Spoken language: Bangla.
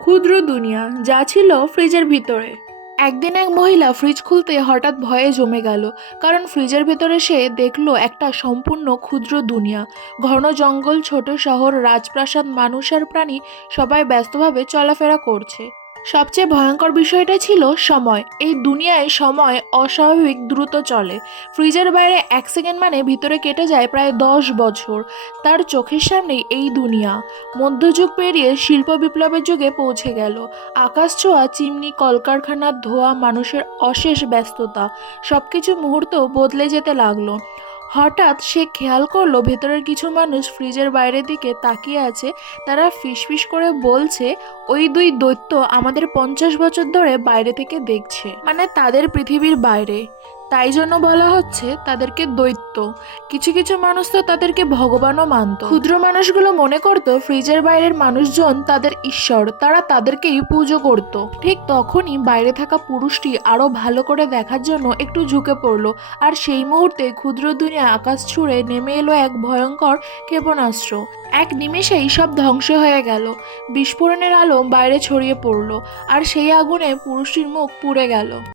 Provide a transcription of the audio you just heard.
ক্ষুদ্র দুনিয়া যা ছিল ফ্রিজের ভিতরে। একদিন এক মহিলা ফ্রিজ খুলতে হঠাৎ ভয়ে জমে গেল, কারণ ফ্রিজের ভেতরে সে দেখলো একটা সম্পূর্ণ ক্ষুদ্র দুনিয়া। ঘন জঙ্গল, ছোট শহর, রাজপ্রাসাদ, মানুষ আর প্রাণী সবাই ব্যস্তভাবে চলাফেরা করছে। সবচেয়ে ভয়ঙ্কর বিষয়টা ছিল সময়। এই দুনিয়ায় সময় অস্বাভাবিক দ্রুত চলে। ফ্রিজের বাইরে 1 সেকেন্ড মানে ভিতরে কেটে যায় প্রায় 10 বছর। তার চোখের সামনেই এই দুনিয়া মধ্যযুগ পেরিয়ে শিল্প বিপ্লবের যুগে পৌঁছে গেল। আকাশ ছোঁয়া চিমনি, কলকারখানার ধোঁয়া, মানুষের অশেষ ব্যস্ততা, সবকিছু মুহূর্ত বদলে যেতে লাগলো। হঠাৎ সে খেয়াল করলো ভেতরের কিছু মানুষ ফ্রিজের বাইরের দিকে তাকিয়ে আছে। তারা ফিসফিস করে বলছে, ওই দুই দৈত্য আমাদের 50 বছর ধরে বাইরে থেকে দেখছে, মানে তাদের পৃথিবীর বাইরে। তাই জন্য বলা হচ্ছে তাদেরকে দৈত্য। কিছু কিছু মানুষ তো তাদেরকে ভগবানও মানত। ক্ষুদ্র মানুষগুলো মনে করতো ফ্রিজের বাইরের মানুষজন তাদের ঈশ্বর, তারা তাদেরকেই পুজো করত। ঠিক তখনই বাইরে থাকা পুরুষটি আরো ভালো করে দেখার জন্য একটু ঝুঁকে পড়লো, আর সেই মুহূর্তে ক্ষুদ্র দুনিয়া আকাশ ছুঁড়ে নেমে এলো এক ভয়ঙ্কর ক্ষেপণাস্ত্র। এক নিমেষেই সব ধ্বংস হয়ে গেল। বিস্ফোরণের আলো বাইরে ছড়িয়ে পড়লো, আর সেই আগুনে পুরুষটির মুখ পুড়ে গেল।